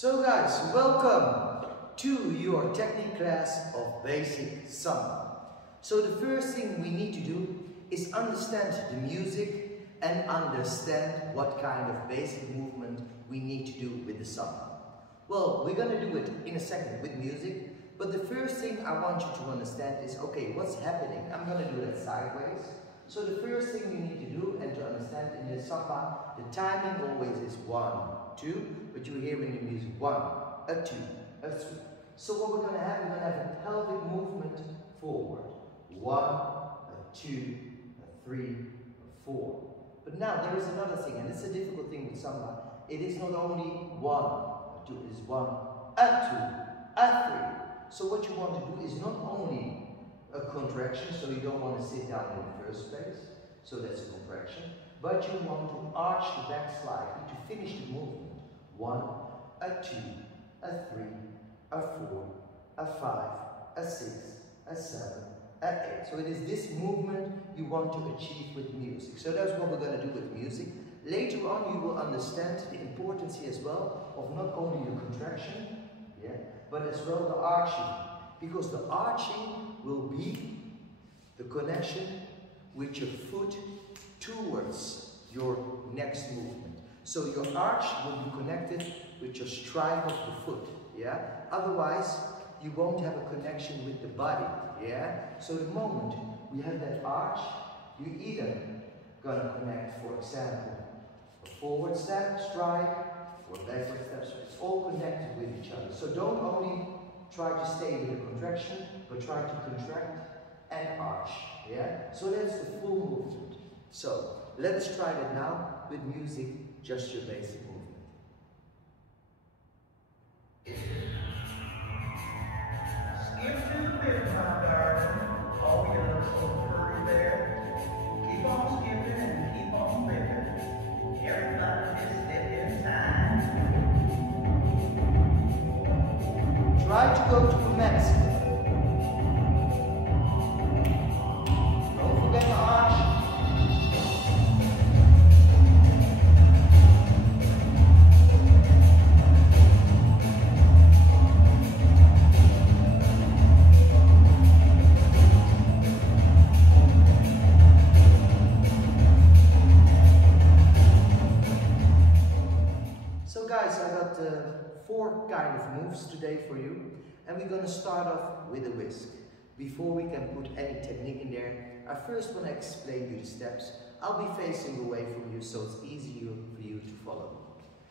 So guys, welcome to your technique class of basic samba. So the first thing we need to do is understand the music and understand what kind of basic movement we need to do with the samba. Well, we're going to do it in a second with music, but the first thing I want you to understand is, okay, what's happening? I'm going to do that sideways. So the first thing you need to do and to understand in the samba, the timing always is 1, 2, but you hear in the music 1, a 2, a 3. So what we're going to have a pelvic movement forward. 1, a 2, a 3, a 4. But now there is another thing, and it's a difficult thing with samba. It is not only 1, a 2, it is 1, a 2, a 3. So what you want to do is not only a contraction, so you don't want to sit down in the first place, so that's a contraction, but you want to arch the back slightly to finish the movement. 1, a 2, a 3, a 4, a 5, a 6, a 7, a 8. So it is this movement you want to achieve with music. So that's what we're going to do with music. Later on you will understand the importance here as well of not only the contraction, but as well the arching. Because the arching will be the connection with your foot towards your next movement. So your arch will be connected with your strike of the foot, Otherwise, you won't have a connection with the body, So the moment we have that arch, you either gonna connect, for example, a forward step, strike, or backward step, so it's all connected with each other. So don't only try to stay with the contraction, but try to contract and arch, So that's the full movement. So let's try that now with music, just your basic movement. Skip to the bit, my darling. Oh, you're so pretty there. Keep on skipping and keep on whipping. Everybody is stepping time. Try to go to the maximum. Don't forget the arch. So guys, I got 4 kind of moves today for you, and we're going to start off with a whisk. Before we can put any technique in there, I first want to explain you the steps. I'll be facing away from you so it's easier for you to follow.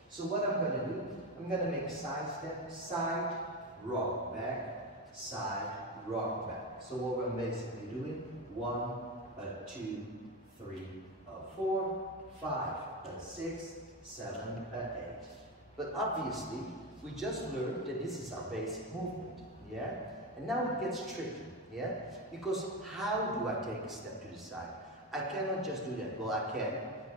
So what I'm going to do, I'm going to make a side step, side, rock back, side, rock back. So what we're basically doing, 1, a 2, 3, a 4, 5, a 6, 7, a 8. But obviously, we just learned that this is our basic movement, And now it gets tricky, Because how do I take a step to the side? I cannot just do that. Well, I can,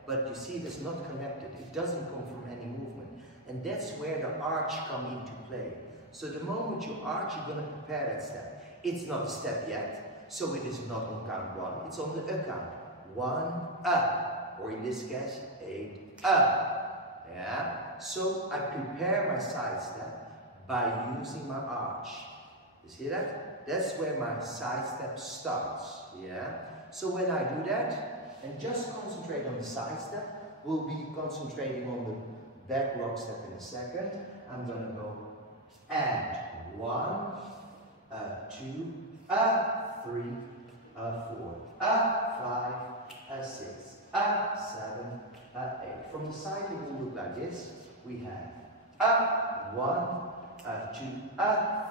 but you see, it's not connected. It doesn't come from any movement. And that's where the arch comes into play. So the moment you arch, you're going to prepare that step. It's not a step yet, so it is not on count 1. It's on the count. 1, up, or in this case, 8, up. So I prepare my side step by using my arch. You see that? That's where my side step starts. So when I do that, and just concentrate on the side step, we'll be concentrating on the back rock step in a second. I'm gonna go and 1, a 2, a 3, a 4, a 5, a 6, a 7, a 8. From the side it will look like this. We have a 1, a 2, a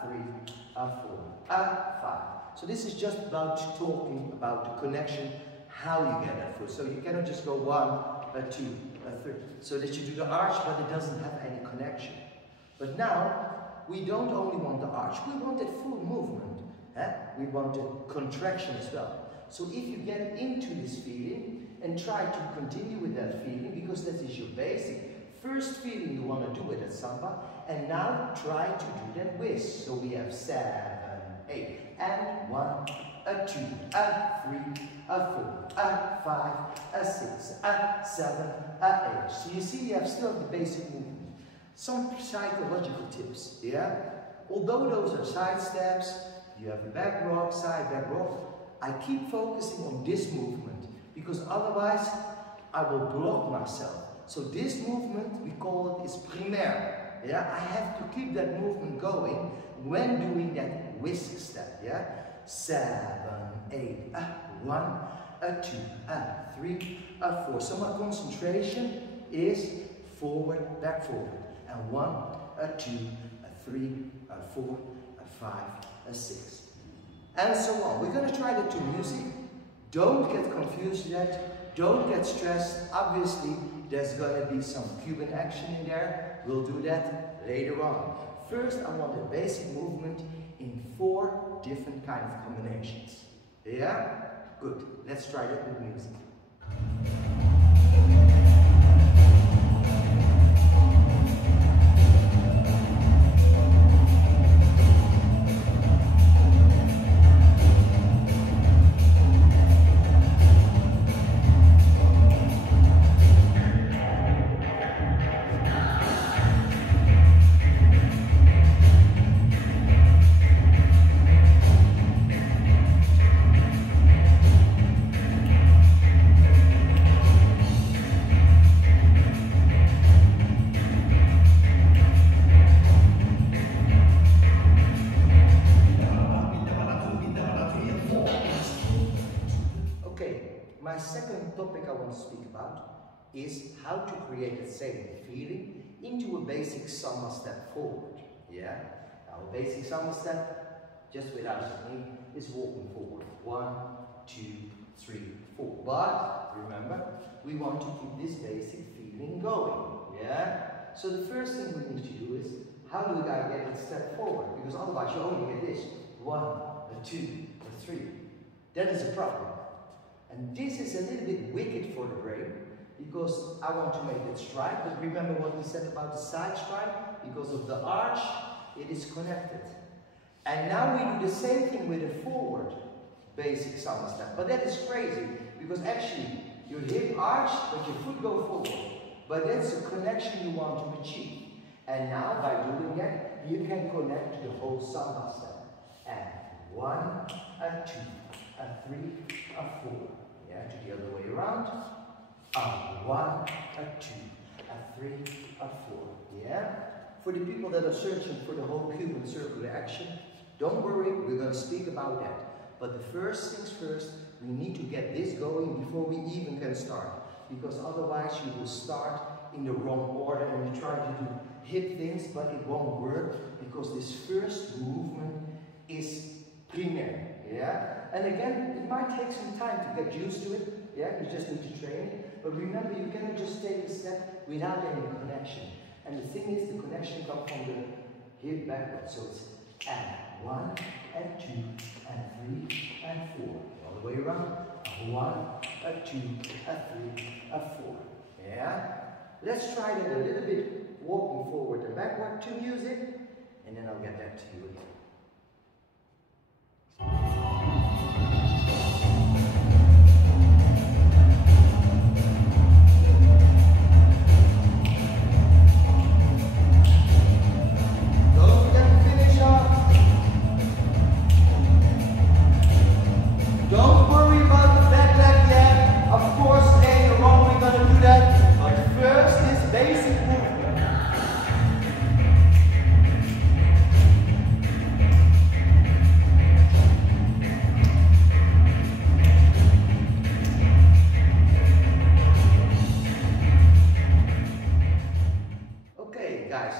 3, a 4, a 5. So this is just about talking about the connection, how you get that foot. So you cannot just go 1, a 2, a 3. So that you do the arch, but it doesn't have any connection. But now, we don't only want the arch, we want that full movement. We want the contraction as well. So if you get into this feeling, and try to continue with that feeling, because that is your basic first feeling you want to do with that samba, and now try to do that whisk. So we have 7, 8, and 1, a 2, a 3, a 4, a 5, a 6, a 7, a 8. So you see, you have still the basic movement. Some psychological tips, yeah? Although those are side steps, you have a back rock, side back rock, I keep focusing on this movement because otherwise I will block myself. So this movement, we call it is primaire, yeah? I have to keep that movement going when doing that whisk step, yeah? 7, 8, 1, 2, 3, 4. So my concentration is forward, back forward. And 1, 2, 3, 4, 5, 6. And so on. We're going to try that to music. Don't get confused yet. Don't get stressed. Obviously, there's going to be some Cuban action in there. We'll do that later on. First, I want a basic movement in 4 different kind of combinations. Yeah? Good. Let's try that with music. My second topic I want to speak about is how to create the same feeling into a basic Samba step forward. Yeah? Now a basic Samba step, just without a knee, is walking forward. 1, 2, 3, 4. But remember, we want to keep this basic feeling going. Yeah? So the first thing we need to do is, how do I get that step forward? Because otherwise you only get this. 1, 2, 3. That is a problem. And this is a little bit wicked for the brain, because I want to make it strike, but remember what we said about the side strike? Because of the arch, it is connected. And now we do the same thing with a forward basic Samba step. But that is crazy, because actually your hip arch, but your foot go forward. But that's a connection you want to achieve. And now by doing that, you can connect to the whole Samba step. And 1, 2, 3, 4. Yeah, to the other way around. 1, 2, 3, 4. Yeah. For the people that are searching for the whole Cuban circular action, don't worry, we're going to speak about that. But the first things first, we need to get this going before we even can start. Because otherwise you will start in the wrong order and you try to do hip things, but it won't work because this first movement is primaire. Yeah? And again, it might take some time to get used to it. Yeah, you just need to train it. But remember, you cannot just take a step without any connection. And the thing is, the connection comes from the hip backwards. So it's and 1, and 2, and 3, and 4. All the way around. 1, 2, 3, 4. Yeah? Let's try that a little bit, walking forward and backward to music, and then I'll get back to you again.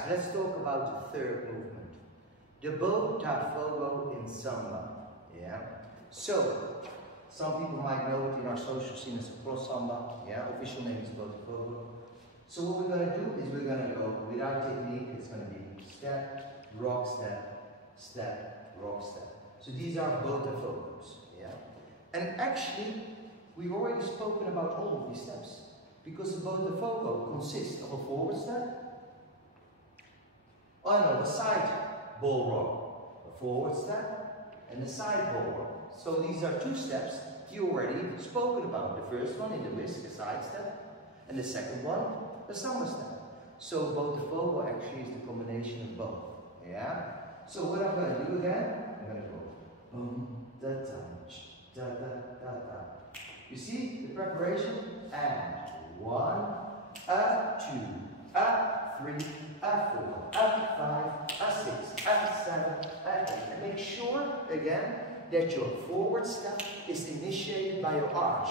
Let's talk about the third movement, the bow tap fogo in Samba. Yeah. So some people might know it in our social scene as a cross Samba. Yeah. Official name is bow tap fogo. So what we're going to do is we're going to go without technique. It's going to be step, rock, step, rock, step. So these are bow tap fogos. Yeah. And actually, we've already spoken about all of these steps because the bow tap fogo consists of a forward step. Oh no, a side ball rock, a forward step, and a side ball rock. So these are 2 steps you already spoken about. The first one in the whisk, a side step, and the second one, a Samba step. So both the vocal actually is the combination of both. Yeah? So what I'm going to do again, I'm going to go boom, da da, da da da da. You see the preparation? And 1, 2, 3, 4, 5, 6, 7, 8. And make sure again that your forward step is initiated by your arch.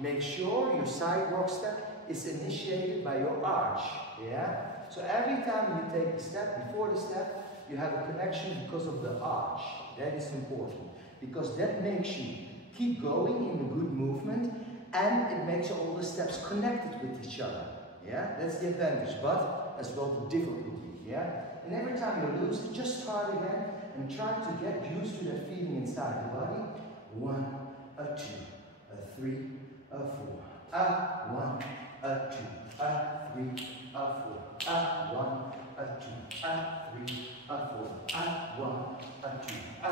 Make sure your side walk step is initiated by your arch. Yeah? So every time you take a step, before the step, you have a connection because of the arch. That is important. Because that makes you keep going in a good movement, and it makes all the steps connected with each other. Yeah? That's the advantage, but as well the difficulty. Yeah? And every time you lose it, just start again and try to get used to that feeling inside the body. 1, 2, 3, 4. 1, 2, 3, 4. 1, 2, 3, 4. 1, 2,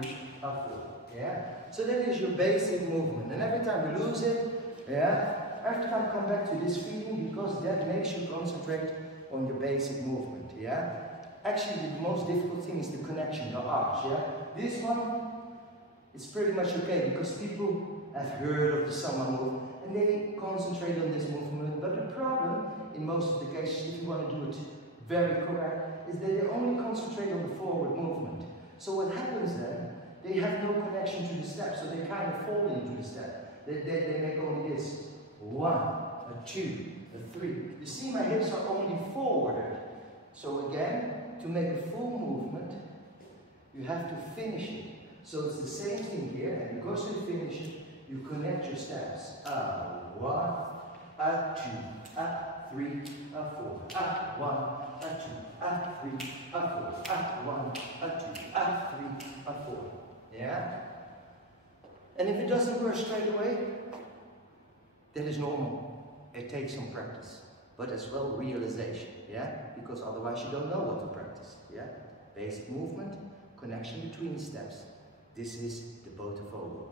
3, 4. Yeah? So that is your basic movement. And every time you lose it, yeah, every time come back to this feeling, because that makes you concentrate on your basic movement. Yeah? Actually, the most difficult thing is the connection, the arch. Yeah? This one is pretty much okay because people have heard of the Samba move and they concentrate on this movement. But the problem, in most of the cases, if you want to do it very correct, is that they only concentrate on the forward movement. So what happens then? They have no connection to the step, so they kind of fall into the step. They make only this. 1, 2, 3. You see, my hips are only forwarded. So again, to make a full movement, you have to finish it. So it's the same thing here, and because you finish it, you connect your steps. 1, 2, 3, 4. 1, 2, 3, 4. 1, 2, 3, 4. Yeah? And if it doesn't work straight away, that is normal. It takes some practice, but as well realization. Yeah? Because otherwise you don't know what to practice. Yeah? Basic movement, connection between the steps. This is the Botafogo.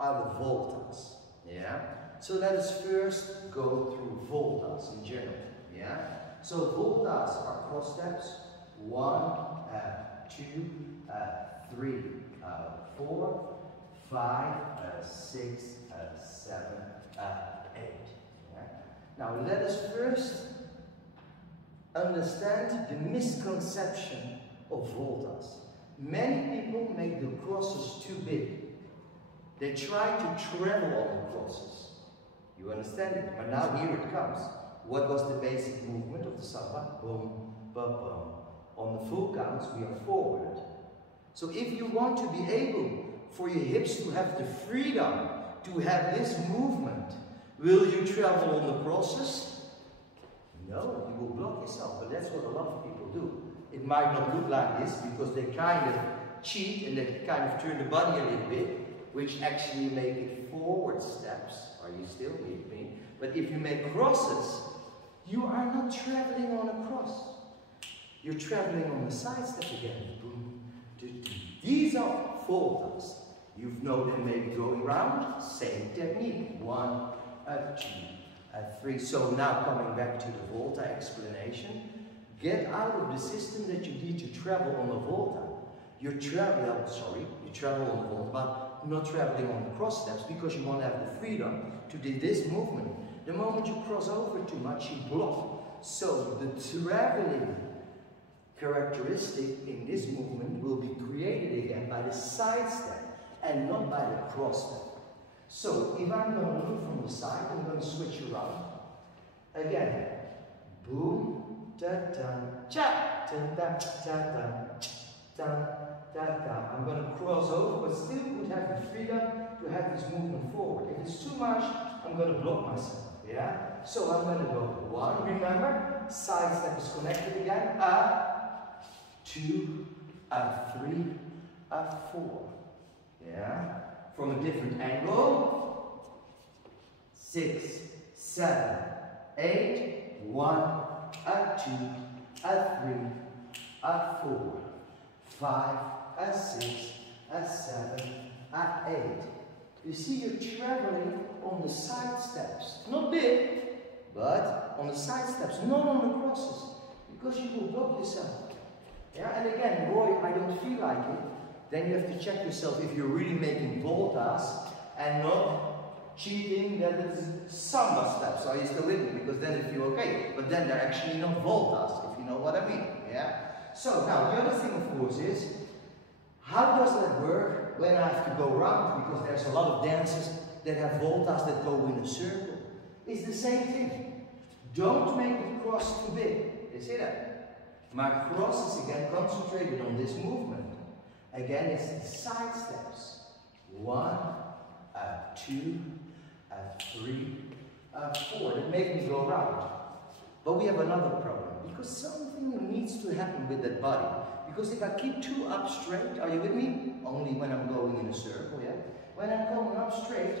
Are the voltas, yeah? So let us first go through voltas in general, yeah? So voltas are cross steps, 1, 2, 3, 4, 5, 6, 7, 8. Yeah? Now let us first understand the misconception of voltas. Many people make the crosses too big. They try to travel on the crosses. You understand it? But now here it comes. What was the basic movement of the Samba? Boom, boom, boom. On the full counts, we are forward. So if you want to be able for your hips to have the freedom to have this movement, will you travel on the crosses? No, you will block yourself. But that's what a lot of people do. It might not look like this because they kind of cheat and they kind of turn the body a little bit, which actually make it forward steps. Are you still with me? But if you make crosses, you are not traveling on a cross. You're traveling on the side step again. Boom, doo, doo. These are voltas. You know them maybe going round, same technique. 1, 2, 3. So now coming back to the volta explanation, get out of the system that you need to travel on a volta. You travel on the volta, but not traveling on the cross steps because you want to have the freedom to do this movement. The moment you cross over too much, you block. So the traveling characteristic in this movement will be created again by the side step and not by the cross step. So if I'm going to look from the side, I'm going to switch around. Again, boom, da da, cha, da da, da da, da da da. I'm going to cross over, but still would have the freedom to have this movement forward. If it's too much, I'm going to block myself. Yeah? So I'm going to go 1, remember, side step is connected again, a, 2, a 3, a 4. Yeah? From a different angle, 6, 7, 8, 1, a 2, a 3, a 4, 5, a 6, a 7, a 8. You see, you're traveling on the side steps. Not big, but on the side steps, not on the crosses, because you will block yourself. Yeah, and again, Roy, I don't feel like it. Then you have to check yourself if you're really making voltas and not cheating that it's Samba steps. Are you still with me? Because then you feel okay, but then they're actually not voltas, if you know what I mean. Yeah. So now the other thing, of course, is how does that work when I have to go round? Because there's a lot of dances that have voltas that go in a circle. It's the same thing. Don't make the cross too big. You see that? My cross is again concentrated on this movement. Again, it's the side steps. 1, a 2, a 3, a 4. That make me go round. But we have another problem, because something needs to happen with that body. Because if I keep too up straight, are you with me? Only when I'm going in a circle, yeah? When I'm going up straight,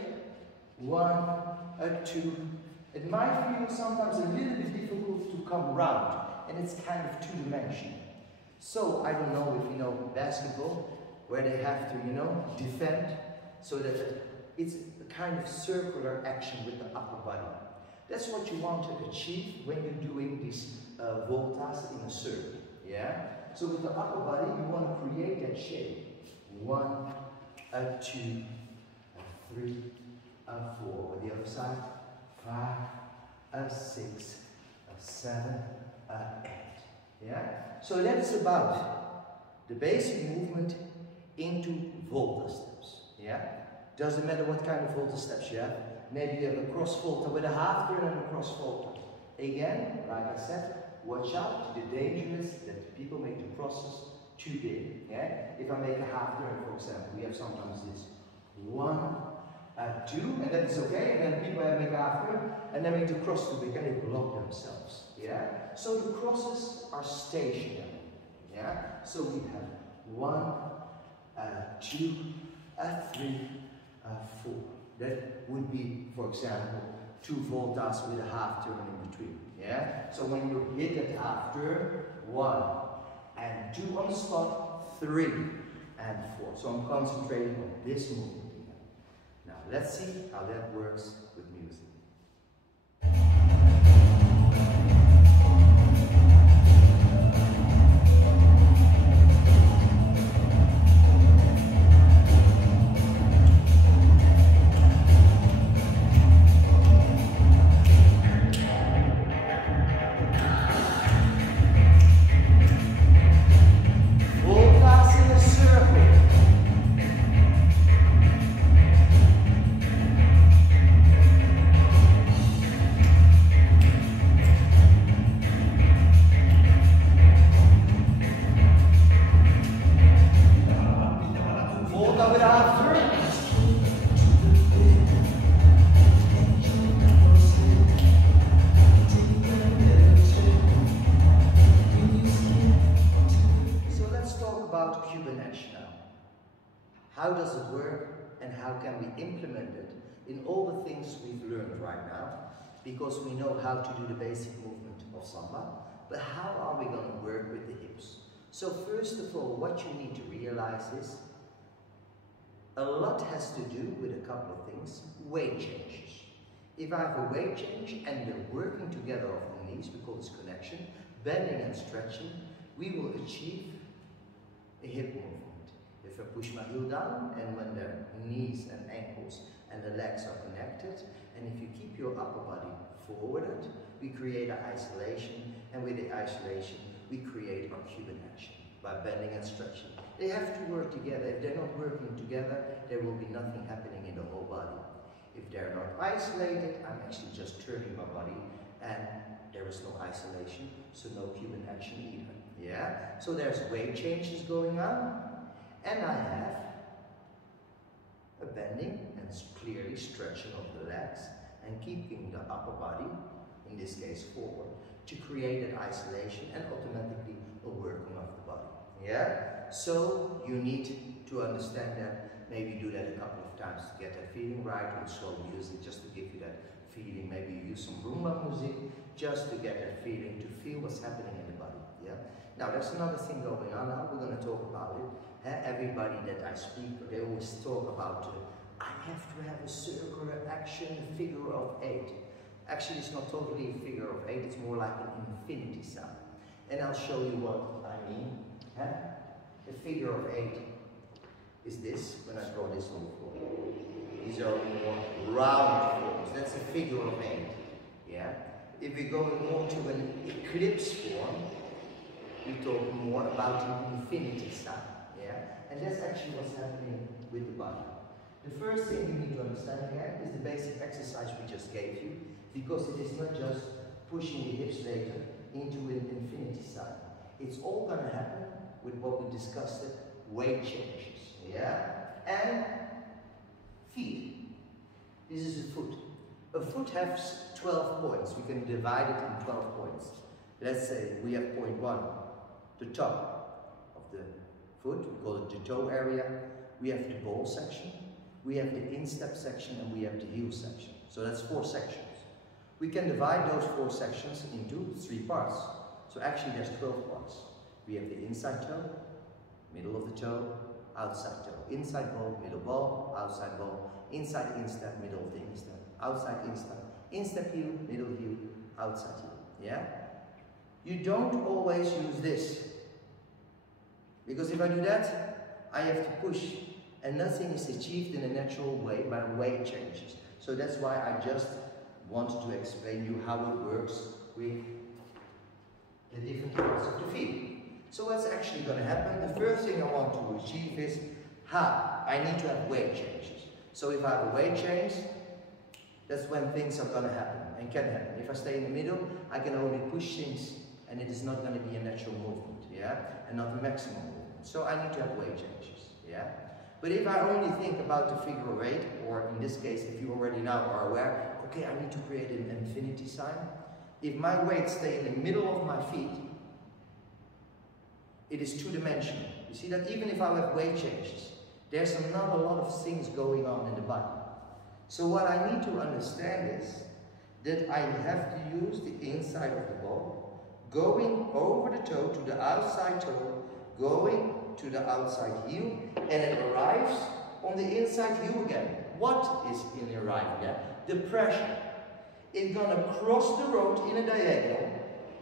1, a 2, it might feel sometimes a little bit difficult to come round, and it's kind of two-dimensional. So, I don't know if you know basketball, where they have to, you know, defend, so that it's a kind of circular action with the upper body. That's what you want to achieve when you're doing these voltas in a circle, yeah? So with the upper body, you want to create that shape. 1, a 2, a 3, a 4. On the other side, 5, a 6, a 7, a 8. Yeah? So that's about the basic movement into volta steps. Yeah? Doesn't matter what kind of volta steps you have. Maybe you have a cross volta with a half turn and a cross volta. Again, like I said, watch out, the danger is that people make the crosses too big. Yeah? If I make a half turn, for example, we have sometimes this 1, a 2, and that is okay, and then people make a half turn, and then make the cross too big, and they block themselves. Yeah? So the crosses are stationary. Yeah? So we have 1, a 2, a 3, a 4. That would be, for example, 2 voltas with a half turn in between. Yeah? So when you hit that half turn, 1 and 2 on the spot, 3 and 4. So I'm concentrating on this movement again. Now let's see how that works with music. How does it work and how can we implement it in all the things we've learned right now? Because we know how to do the basic movement of Samba, but how are we going to work with the hips? So first of all, what you need to realize is a lot has to do with a couple of things. Weight changes. If I have a weight change and they're working together off the knees, we call this connection, bending and stretching, we will achieve a hip movement. If I push my heel down and when the knees and ankles and the legs are connected, and if you keep your upper body forwarded, we create an isolation, and with the isolation, we create our Cuban action by bending and stretching. They have to work together. If they're not working together, there will be nothing happening in the whole body. If they're not isolated, I'm actually just turning my body and there is no isolation, so no Cuban action either. Yeah? So there's weight changes going on, and I have a bending and clearly stretching of the legs and keeping the upper body, in this case forward, to create an isolation and automatically a working of the body. Yeah? So you need to understand that. Maybe do that a couple of times to get that feeling right with slow music, just to give you that feeling. Maybe you use some rumba music just to get that feeling, to feel what's happening in the body. Yeah. Now there's another thing going on now. We're going to talk about it. Everybody that I speak, they always talk about I have to have a circular action, a figure of 8. Actually, it's not totally a figure of 8. It's more like an infinity sign. And I'll show you what I mean. The figure of 8 is this, when I draw this on the floor. These are more round forms. That's a figure of 8. Yeah? If we go more to an eclipse form, we talk more about an infinity sign. Yeah? And that's actually what's happening with the body. The first thing you need to understand here is the basic exercise we just gave you, because it is not just pushing the hips later into an infinity sign. It's all going to happen with what we discussed, weight changes. Yeah? And feet. This is a foot. A foot has 12 points. We can divide it in 12 points. Let's say we have point 1, the top of the foot. We call it the toe area. We have the ball section. We have the instep section, and we have the heel section. So that's 4 sections. We can divide those 4 sections into 3 parts. So actually there's 12 parts. We have the inside toe, middle of the toe, outside toe. Inside ball, middle ball, outside ball, inside instep, middle of the instep, outside instep, instep heel, middle heel, outside heel. Yeah? You don't always use this. Because if I do that, I have to push, and nothing is achieved in a natural way by weight changes. So that's why I just wanted to explain you how it works with the different parts of the feet. So what's actually going to happen? The first thing I want to achieve is, I need to have weight changes. So if I have a weight change, that's when things are going to happen and can happen. If I stay in the middle, I can only push things, and it is not going to be a natural movement, yeah, and not a maximum movement. So I need to have weight changes, yeah. But if I only think about the figure of 8, or in this case, if you already now are aware, okay, I need to create an infinity sign. If my weights stay in the middle of my feet, it is 2-dimensional. You see that even if I have weight changes, there's not a lot of things going on in the body. So what I need to understand is that I have to use the inside of the ball, going over the toe to the outside toe, going to the outside heel, and it arrives on the inside heel again. What is in arriving at? The pressure. It's gonna cross the road in a diagonal,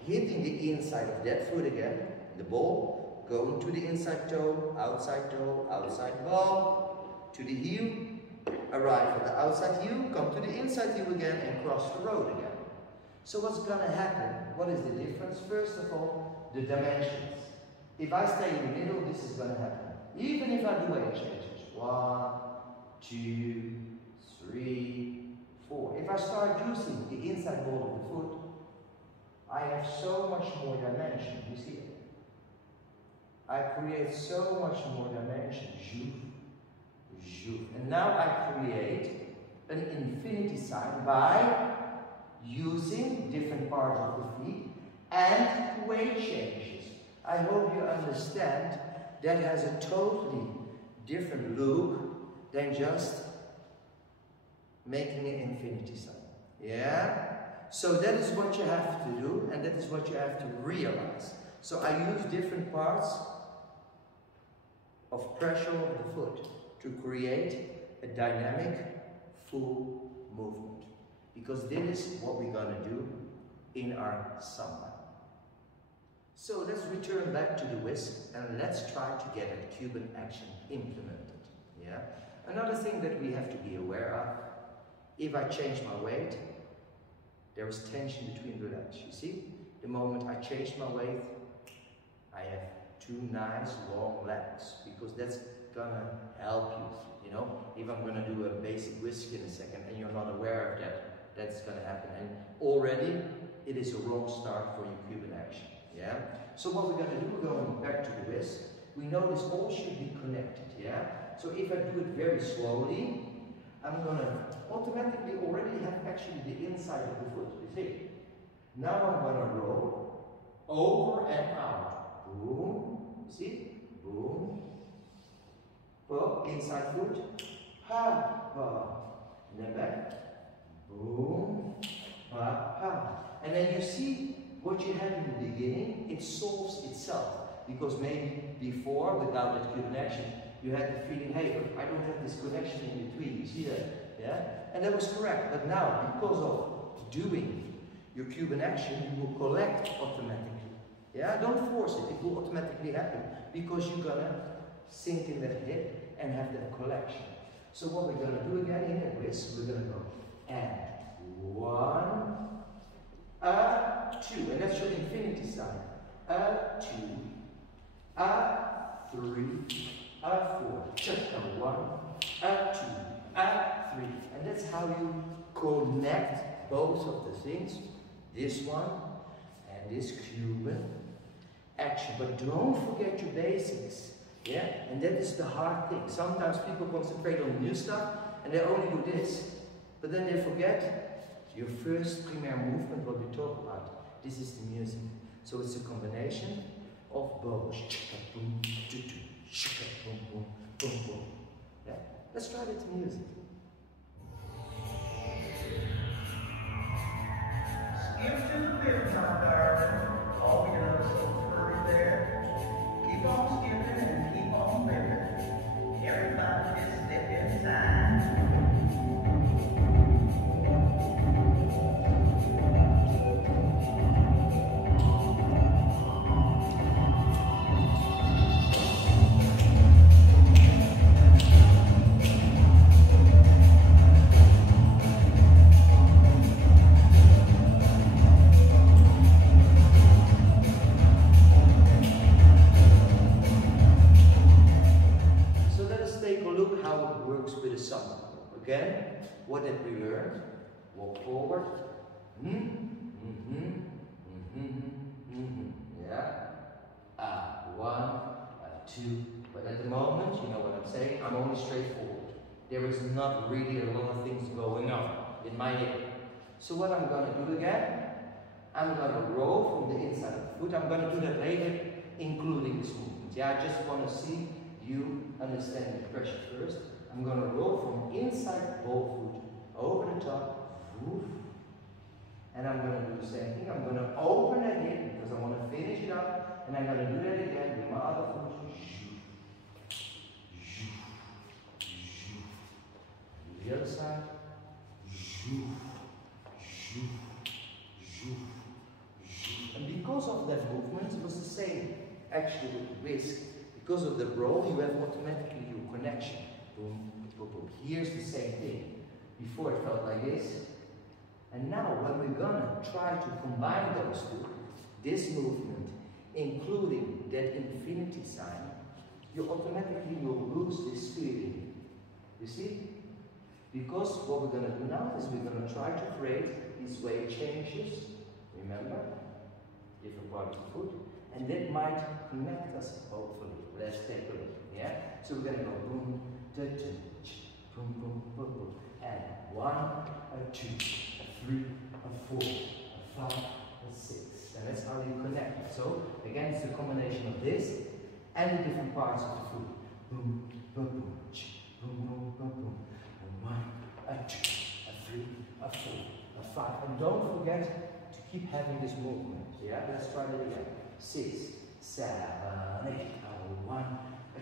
hitting the inside of that foot again, the ball, going to the inside toe, outside ball, to the heel, arrive at the outside heel, come to the inside heel again, and cross the road again. So what's gonna happen? What is the difference? First of all, the dimensions. If I stay in the middle, this is gonna happen. Even if I do weight changes. 1, 2, 3, 4. If I start using the inside ball of the foot, I have so much more dimension. You see it? I create so much more dimension. And now I create an infinity sign by using different parts of the feet and weight changes. I hope you understand that has a totally different look than just making an infinity sign. Yeah? So that is what you have to do, and that is what you have to realize. So I use different parts of pressure of the foot to create a dynamic, full movement. Because this is what we're going to do in our Samba. So let's return back to the whisk, and let's try to get a Cuban action implemented. Yeah? Another thing that we have to be aware of, if I change my weight, there is tension between the legs. You see? The moment I change my weight, I have 2 nice long legs, because that's gonna help you, you know? If I'm gonna do a basic whisk in a second and you're not aware of that, that's gonna happen. And already it is a wrong start for your Cuban action. Yeah? So what we're going to do, we're going back to the whisk. We know this all should be connected. Yeah? So if I do it very slowly, I'm going to automatically already have actually the inside of the foot. You see? Now I'm going to roll over and out. Boom. You see? Boom. Well, inside foot. Ha. Ha. And then back. Boom. Ha. Ha. And then you see what you had in the beginning, it solves itself. Because maybe before, without that Cuban action, you had the feeling, hey, I don't have this connection in between. You see that? Yeah? And that was correct. But now, because of doing your Cuban action, you will collect automatically. Yeah? Don't force it. It will automatically happen. Because you're going to sink in that hip and have that collection. So what we're going to do again in a whisk, we're going to go and 1, 2, and that's your infinity sign. 2, 3, 4. Just 1, 2, 3. And that's how you connect both of the things. This one and this Cuban action. But don't forget your basics. Yeah? And that is the hard thing. Sometimes people concentrate on new stuff and they only do this. But then they forget your first primary movement, what we talk about. This is the music. So it's a combination of both. Yeah? Let's try that to music. Skip to the fifth, my darling. Oh, you're so pretty there. Keep on skipping and keep on whipping. Everybody just step inside. With a samba. Again, what did we learn? Walk forward. Yeah. 1, 2. But at the moment, you know what I'm saying? I'm only straightforward. There is not really a lot of things going on in my head. So what I'm going to do again, I'm going to roll from the inside of the foot. I'm going to do that later, including this movement. Yeah, I just want to see you understand the pressure first. I'm going to roll from inside both foot over the top, woof, and I'm going to do the same thing. I'm going to open that hip because I want to finish it up, and I'm going to do that again with my other foot. The other side. And because of that movement, it was the same actually with the whisk. Because of the roll, you have automatically your connection. Boom, boom, boom. Here's the same thing. Before it felt like this. And now when we're gonna try to combine those two, this movement, including that infinity sign, you automatically will lose this feeling. You see? Because what we're gonna do now is we're gonna try to create these weight changes. Remember? Different parts of the foot. And that might connect us, hopefully. Let's take a look. Yeah? So we're gonna go boom. Boom, boom, boom, boom. And 1, 2, 3, 4, 5, 6. And that's how you connect it. So again, it's a combination of this and the different parts of the foot. Boom, boom, boom, boom, boom, boom, boom. And 1, 2, 3, 4, 5. And don't forget to keep having this movement. Yeah, let's try that again. 6, 7, 8. 1,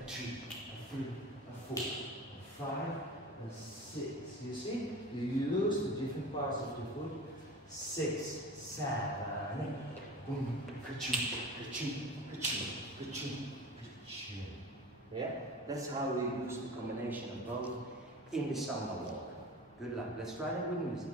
2, 3, 4, 5, 6. You see? You use the different parts of the foot. 6, 7, 8. Boom, ka-choo, ka-choo, ka-choo, ka-choo, ka-choo. Yeah? That's how we use the combination of both in the samba walk. Good luck. Let's try that with music.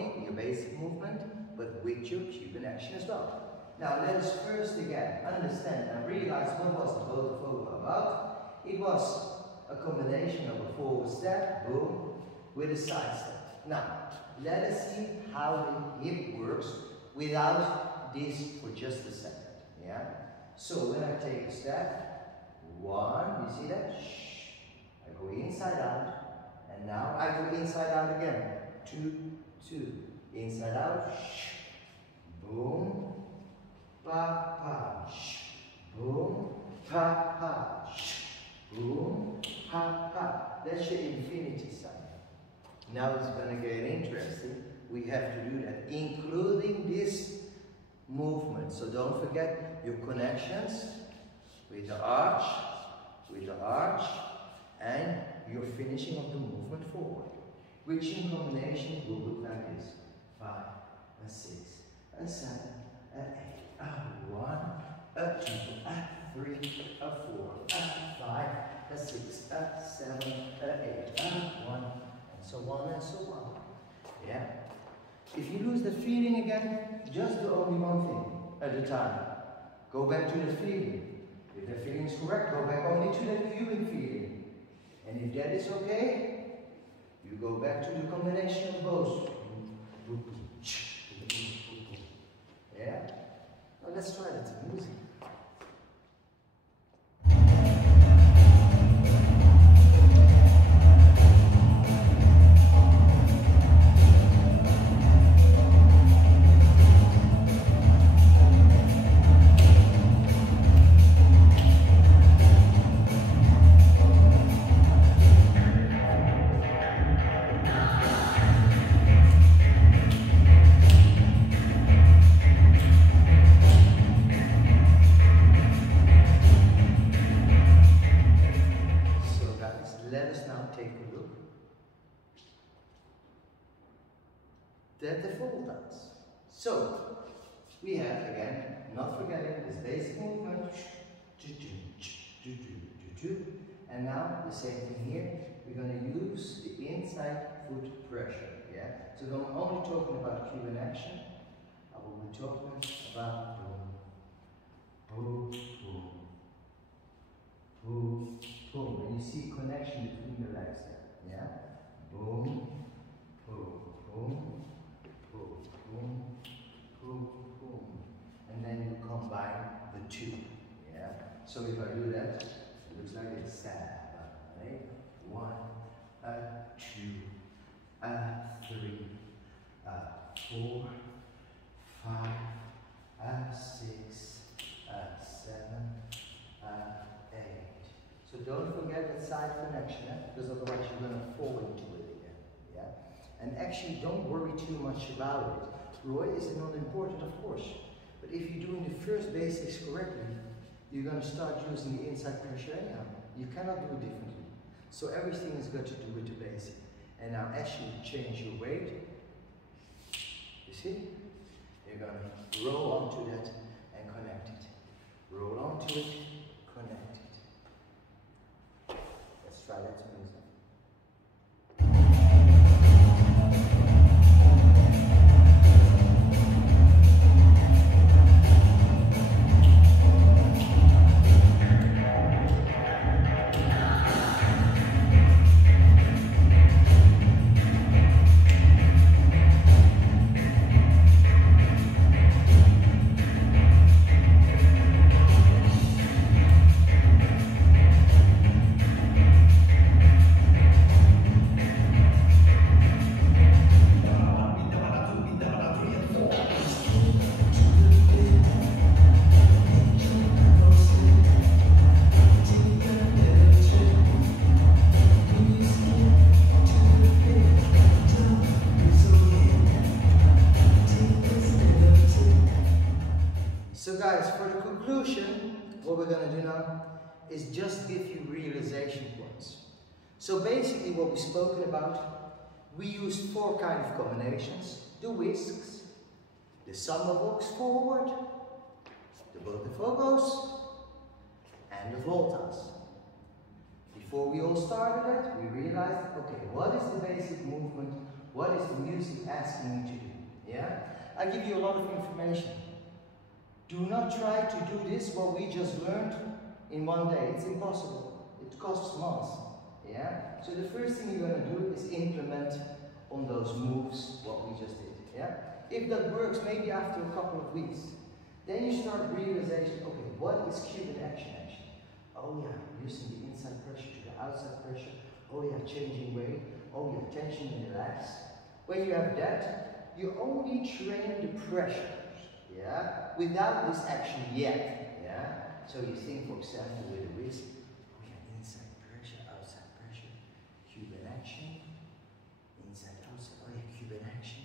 only your basic movement, but with your Cuban action as well. Now let us first again understand and realize what was the Botafogo about. It was a combination of a forward step, boom, with a side step. Now, let us see how the hip works without this for just a second. Yeah? So when I take a step, one, you see that? Shh. I go inside out, and now I go inside out again. Two, two, inside out, shh. Boom, pa, pa, shh. Boom, pa, pa, shh. Boom, pa, pa. That's your infinity sign. Now it's going to get interesting. We have to do that, including this movement. So don't forget your connections with the arch, and your finishing of the movement forward, which in combination will look like this: 5, a 6, a 7, a 8, a 1, a 2, a 3, a 4, a 5, a 6, a 7, a 8, a 1, and so on and so on. Yeah? If you lose the feeling again, just do only one thing at a time. Go back to the feeling. If the feeling is correct, go back only to the Cuban feeling. And if that is okay, you go back to the combination of both. Yeah? Now let's try that to music. That the full dance. So, we have again, not forgetting this basic movement, and now the same thing here, we're going to use the inside foot pressure, yeah? So I'm only talking about Cuban action, I will be talking about boom, boom, boom, boom, boom, and you see connection between the legs there, yeah? Boom, boom, boom, boom, boom, boom, boom, and then you combine the two, yeah? So if I do that, it looks like it's Samba, right? 1, 2, 3, 4, 5, 6, 7, 8. So don't forget that side connection, because otherwise you're going to fall into it again, yeah? And actually, don't worry too much about it. Roy is not important, of course, but if you're doing the first basics correctly, you're going to start using the inside pressure anyhow. You cannot do it differently. So everything is got to do with the basic. And now as you change your weight, you see, you're going to roll onto that and connect it. Roll onto it, connect it. Let's try that to music. So guys, for the conclusion, what we're going to do now is just give you realization points. So basically what we've spoken about, we used 4 kind of combinations: the whisks, the Samba walks forward, the Botafogos, and the voltas. Before we all started that, we realized, okay, what is the basic movement what is the music asking me to do? Yeah? I give you a lot of information. Do not try to do this, what we just learned, in one day. It's impossible. It costs months. Yeah? So the first thing you're going to do is implement on those moves what we just did. Yeah? If that works, maybe after a couple of weeks, then you start realization, okay, what is Cuban action actually? Oh yeah, using the inside pressure to the outside pressure. Oh yeah, changing weight. Oh yeah, tension and relax. When you have that, you only train the pressure, yeah, without this action yet, yeah. So you think, for example, with the wrist, oh yeah, inside pressure, outside pressure, Cuban action, inside, outside, oh yeah, Cuban action,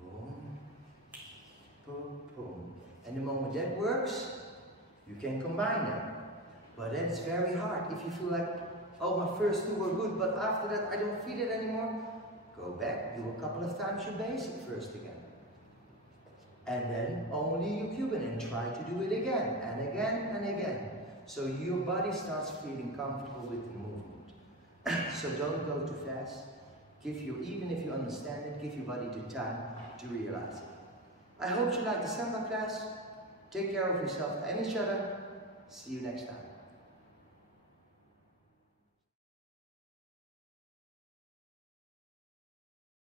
boom, boom, boom. And the moment that works, you can combine them. But then it's very hard. If you feel like, oh, my first two were good, but after that I don't feel it anymore, go back, do a couple of times your basic first again. And then only your Cuban and try to do it again, and again, and again. So your body starts feeling comfortable with the movement. So don't go too fast. Even if you understand it, give your body the time to realize it. I hope you like the Samba class. Take care of yourself and each other. See you next time.